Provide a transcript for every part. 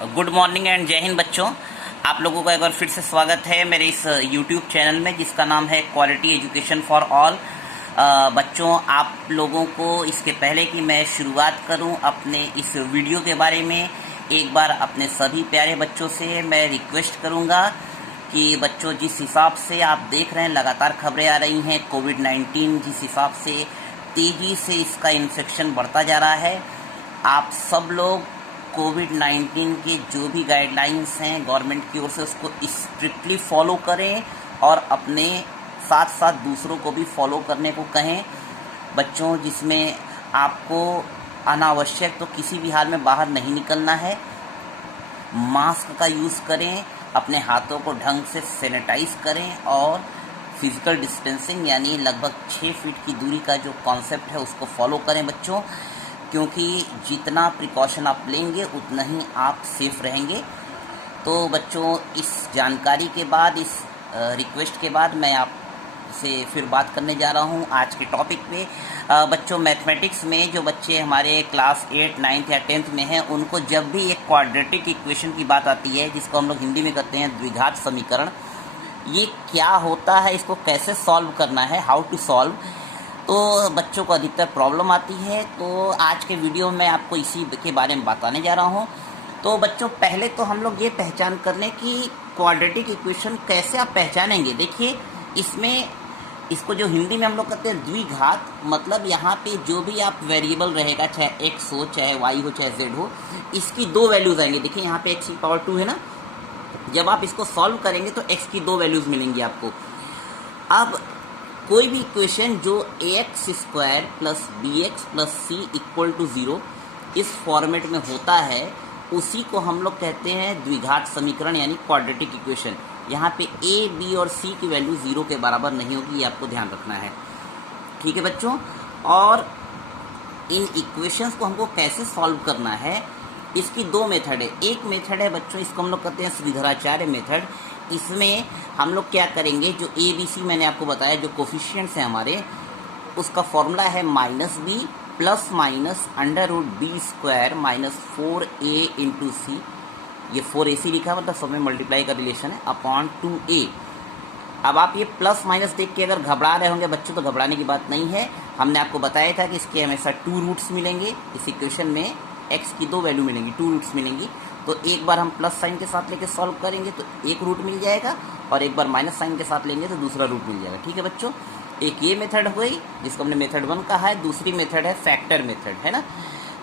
Good morning and जय हिंद बच्चों। आप लोगों का एक बार फिर से स्वागत है मेरे इस यूट्यूब चैनल में जिसका नाम है क्वालिटी एजुकेशन फॉर ऑल। बच्चों, आप लोगों को इसके पहले कि मैं शुरुआत करूं अपने इस वीडियो के बारे में, एक बार अपने सभी प्यारे बच्चों से मैं रिक्वेस्ट करूंगा कि बच्चों, जिस हिसाब से आप देख रहे हैं लगातार खबरें आ रही हैं कोविड-19, जिस हिसाब से तेज़ी से इसका इन्फेक्शन बढ़ता जा रहा है, आप सब लोग कोविड-19 के जो भी गाइडलाइंस हैं गवर्नमेंट की ओर से उसको स्ट्रिक्टली फॉलो करें और अपने साथ साथ दूसरों को भी फॉलो करने को कहें। बच्चों, जिसमें आपको अनावश्यक तो किसी भी हाल में बाहर नहीं निकलना है। मास्क का यूज़ करें, अपने हाथों को ढंग से सैनिटाइज करें और फिजिकल डिस्टेंसिंग यानी लगभग 6 फीट की दूरी का जो कॉन्सेप्ट है उसको फॉलो करें बच्चों, क्योंकि जितना प्रिकॉशन आप लेंगे उतना ही आप सेफ रहेंगे। तो बच्चों, इस जानकारी के बाद, इस रिक्वेस्ट के बाद मैं आपसे फिर बात करने जा रहा हूँ आज के टॉपिक पे। बच्चों, मैथमेटिक्स में जो बच्चे हमारे क्लास 8, 9 या 10 में हैं, उनको जब भी एक क्वाड्रेटिक इक्वेशन की बात आती है, जिसको हम लोग हिंदी में कहते हैं द्विघात समीकरण, ये क्या होता है, इसको कैसे सॉल्व करना है, हाउ टू सॉल्व, तो बच्चों को अधिकतर प्रॉब्लम आती है। तो आज के वीडियो में आपको इसी के बारे में बताने जा रहा हूँ। तो बच्चों, पहले तो हम लोग ये पहचान कर लें कि क्वाड्रेटिक इक्वेशन कैसे आप पहचानेंगे। देखिए, इसमें इसको जो हिंदी में हम लोग कहते हैं द्विघात, मतलब यहाँ पे जो भी आप वेरिएबल रहेगा, चाहे x हो, चाहे y हो, चाहे z हो, इसकी दो वैल्यूज़ आएंगे। देखिए यहाँ पे x की पावर 2 है ना, जब आप इसको सॉल्व करेंगे तो x की दो वैल्यूज़ मिलेंगी आपको। अब कोई भी इक्वेशन जो ax square plus bx plus c equal to 0 इस फॉर्मेट में होता है, उसी को हम लोग कहते हैं द्विघात समीकरण यानी क्वाड्रेटिक इक्वेशन। यहाँ पे a, b और c की वैल्यू 0 के बराबर नहीं होगी, ये आपको ध्यान रखना है। ठीक है बच्चों, और इन इक्वेशंस को हमको कैसे सॉल्व करना है, इसकी दो मेथड है। एक मेथड है बच्चों, इसको हम लोग कहते हैं श्रीधराचार्य मेथड। इसमें हम लोग क्या करेंगे, जो ए बी सी मैंने आपको बताया, जो कोफिशिएंट्स हैं हमारे, उसका फॉर्मूला है -b plus minus √b square minus 4a into C. ये 4ac लिखा है, मतलब सब में मल्टीप्लाई का रिलेशन है, अपॉन 2a। अब आप ये प्लस माइनस देख के अगर घबरा रहे होंगे बच्चों, तो घबराने की बात नहीं है। हमने आपको बताया था कि इसके हमेशा 2 रूट्स मिलेंगे। इस इक्वेशन में x की दो वैल्यू मिलेंगी, 2 रूट्स मिलेंगी। तो एक बार हम प्लस साइन के साथ लेके सॉल्व करेंगे तो एक रूट मिल जाएगा, और एक बार माइनस साइन के साथ लेंगे तो दूसरा रूट मिल जाएगा। ठीक है बच्चों, एक ये मेथड हो गई जिसको हमने मेथड 1 कहा है। दूसरी मेथड है फैक्टर मेथड, है ना।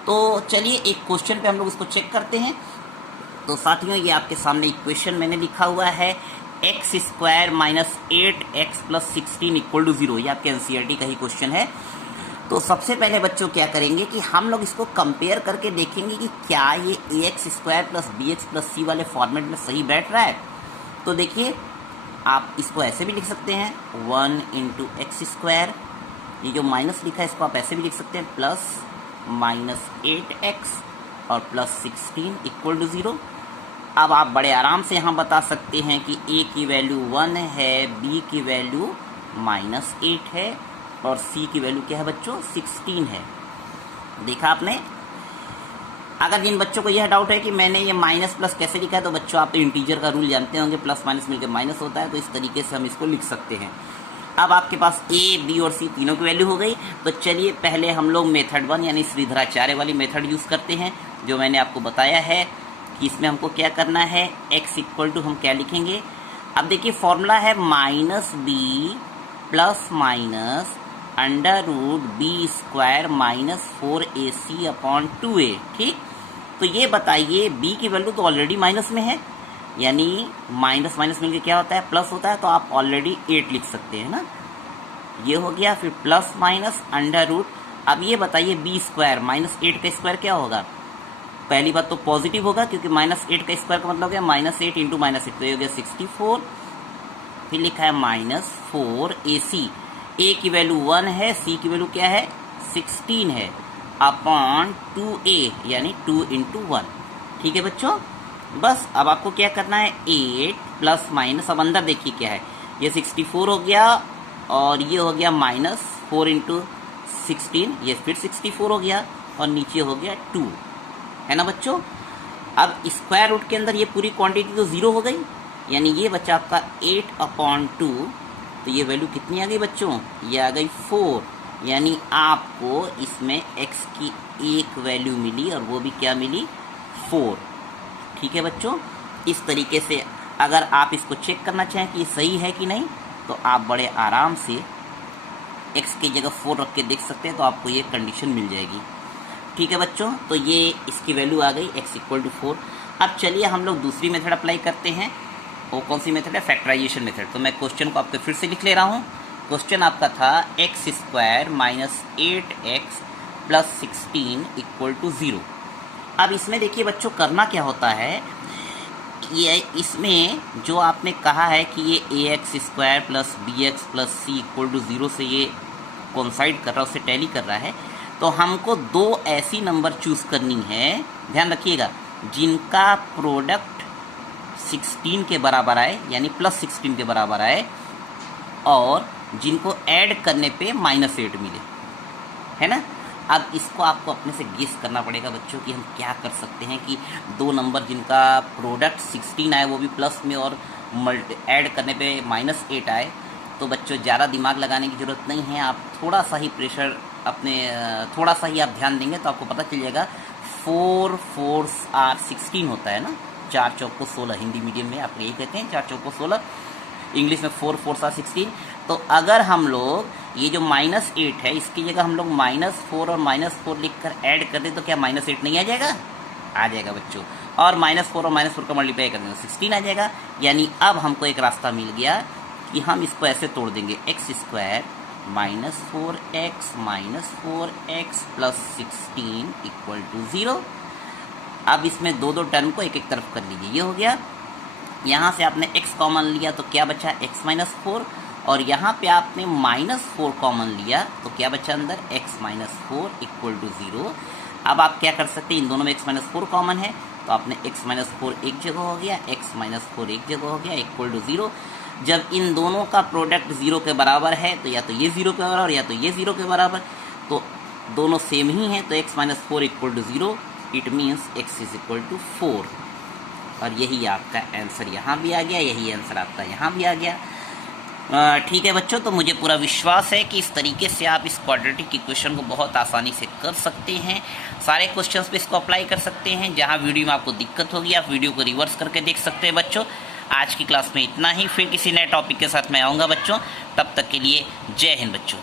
तो चलिए एक क्वेश्चन पे हम लोग इसको चेक करते हैं। तो साथियों, ये आपके सामने इक्वेशन मैंने लिखा हुआ है x square minus 8x plus 16 equal to 0। ये आपके एनसीईआरटी का ही क्वेश्चन है। तो सबसे पहले बच्चों क्या करेंगे कि हम लोग इसको कंपेयर करके देखेंगे कि क्या ये ax square plus bx plus c वाले फॉर्मेट में सही बैठ रहा है। तो देखिए, आप इसको ऐसे भी लिख सकते हैं 1 इंटू एक्स स्क्वायर, ये जो माइनस लिखा है इसको आप ऐसे भी लिख सकते हैं प्लस माइनस 8x और प्लस 16 इक्वल टू 0। अब आप बड़े आराम से यहाँ बता सकते हैं कि a की वैल्यू 1 है, b की वैल्यू -8 है और c की वैल्यू क्या है बच्चों, 16 है। देखा आपने। अगर जिन बच्चों को यह डाउट है कि मैंने ये माइनस प्लस कैसे लिखा है, तो बच्चों आप तो इंटीजर का रूल जानते होंगे, प्लस माइनस मिलकर माइनस होता है, तो इस तरीके से हम इसको लिख सकते हैं। अब आपके पास a, b और c तीनों की वैल्यू हो गई। तो चलिए पहले हम लोग मेथड 1 यानी श्रीधराचार्य वाली मेथड यूज़ करते हैं, जो मैंने आपको बताया है कि इसमें हमको क्या करना है, x इक्वल टू हम क्या लिखेंगे। अब देखिए, फॉर्मूला है -b plus minus √b square minus 4ac upon 2a। ठीक, तो ये बताइए b की वैल्यू तो ऑलरेडी माइनस में है, यानी माइनस माइनस मिलकर क्या होता है, प्लस होता है, तो आप ऑलरेडी 8 लिख सकते हैं ना। ये हो गया, फिर प्लस माइनस √। अब ये बताइए b स्क्वायर -8 का स्क्वायर क्या होगा। पहली बात तो पॉजिटिव होगा, क्योंकि -8 का स्क्वायर का मतलब हो गया -8 इंटू -8, तो ये हो गया 64। फिर लिखा है -4ac, a की वैल्यू 1 है, c की वैल्यू क्या है, 16 है, अपॉन 2a यानी 2 इंटू 1। ठीक है बच्चों, बस अब आपको क्या करना है, 8 प्लस माइनस, अब अंदर देखिए क्या है, ये 64 हो गया और ये हो गया -4 इंटू 16, ये फिर 64 हो गया और नीचे हो गया 2, है ना बच्चों। अब स्क्वायर रूट के अंदर ये पूरी क्वांटिटी तो 0 हो गई, यानी ये बच्चा आपका 8/2, तो ये वैल्यू कितनी आ गई बच्चों, ये आ गई 4, यानी आपको इसमें x की एक वैल्यू मिली और वो भी क्या मिली, 4। ठीक है बच्चों, इस तरीके से अगर आप इसको चेक करना चाहें कि ये सही है कि नहीं, तो आप बड़े आराम से x की जगह 4 रख के देख सकते हैं, तो आपको ये कंडीशन मिल जाएगी। ठीक है बच्चों, तो ये इसकी वैल्यू आ गई x = 4। अब चलिए हम लोग दूसरी मेथड अप्लाई करते हैं। वो कौन सी मेथड है, फैक्टराइजेशन मेथड। तो मैं क्वेश्चन को आपको फिर से लिख ले रहा हूँ। क्वेश्चन आपका था x² - 8x + 16 = 0। अब इसमें देखिए बच्चों करना क्या होता है, ये इसमें जो आपने कहा है कि ये ax² + bx + c = 0 से ये कोइंसाइड कर रहा है, उससे टैली कर रहा है, तो हमको दो ऐसी नंबर चूज़ करनी है, ध्यान रखिएगा, जिनका प्रोडक्ट 16 के बराबर आए, यानी +16 के बराबर आए, और जिनको ऐड करने पे -8 मिले, है ना। अब इसको आपको अपने से गेस करना पड़ेगा बच्चों कि हम क्या कर सकते हैं कि दो नंबर जिनका प्रोडक्ट 16 आए, वो भी प्लस में, और ऐड करने पे -8 आए। तो बच्चों ज़्यादा दिमाग लगाने की ज़रूरत नहीं है, आप थोड़ा सा ही प्रेशर अपने, थोड़ा सा ही आप ध्यान देंगे तो आपको पता चल जाएगा। 4 4s are 16 होता है ना, 4 चौको 16, हिंदी मीडियम में आप यही कहते हैं, 4 चौको 16, इंग्लिश में 4 4s are 16। तो अगर हम लोग ये जो -8 है, इसकी जगह हम लोग -4 और -4 लिख कर ऐड कर दें, तो क्या -8 नहीं आ जाएगा, आ जाएगा बच्चों। और -4 और -4 का मल्टीप्लाई कर दें तो 16 आ जाएगा। यानी अब हमको एक रास्ता मिल गया कि हम इसको ऐसे तोड़ देंगे, x² - 4x - 4x + 16 = 0। अब इसमें दो टर्म को एक एक तरफ कर लीजिए, ये हो गया। यहाँ से आपने x कॉमन लिया तो क्या बचा, x - 4, और यहाँ पे आपने -4 कॉमन लिया तो क्या बचा अंदर, x - 4 = 0। अब आप क्या कर सकते हैं, इन दोनों में x - 4 कॉमन है, तो आपने x - 4 एक जगह हो गया, x - 4 एक जगह हो गया, = 0। जब इन दोनों का प्रोडक्ट 0 के बराबर है, तो या तो ये 0 के बराबर या तो ये 0 के बराबर, तो दोनों सेम ही हैं, तो x - 4 = 0, इट मीन्स x = 4। और यही आपका आंसर यहाँ भी आ गया, यही आंसर आपका यहाँ भी आ गया। ठीक है बच्चों, तो मुझे पूरा विश्वास है कि इस तरीके से आप इस क्वाड्रेटिक इक्वेशन को बहुत आसानी से कर सकते हैं। सारे क्वेश्चंस पे इसको अप्लाई कर सकते हैं। जहाँ वीडियो में आपको दिक्कत होगी, आप वीडियो को रिवर्स करके देख सकते हैं बच्चों। आज की क्लास में इतना ही, फिर किसी नए टॉपिक के साथ मैं आऊँगा बच्चों। तब तक के लिए जय हिंद बच्चों।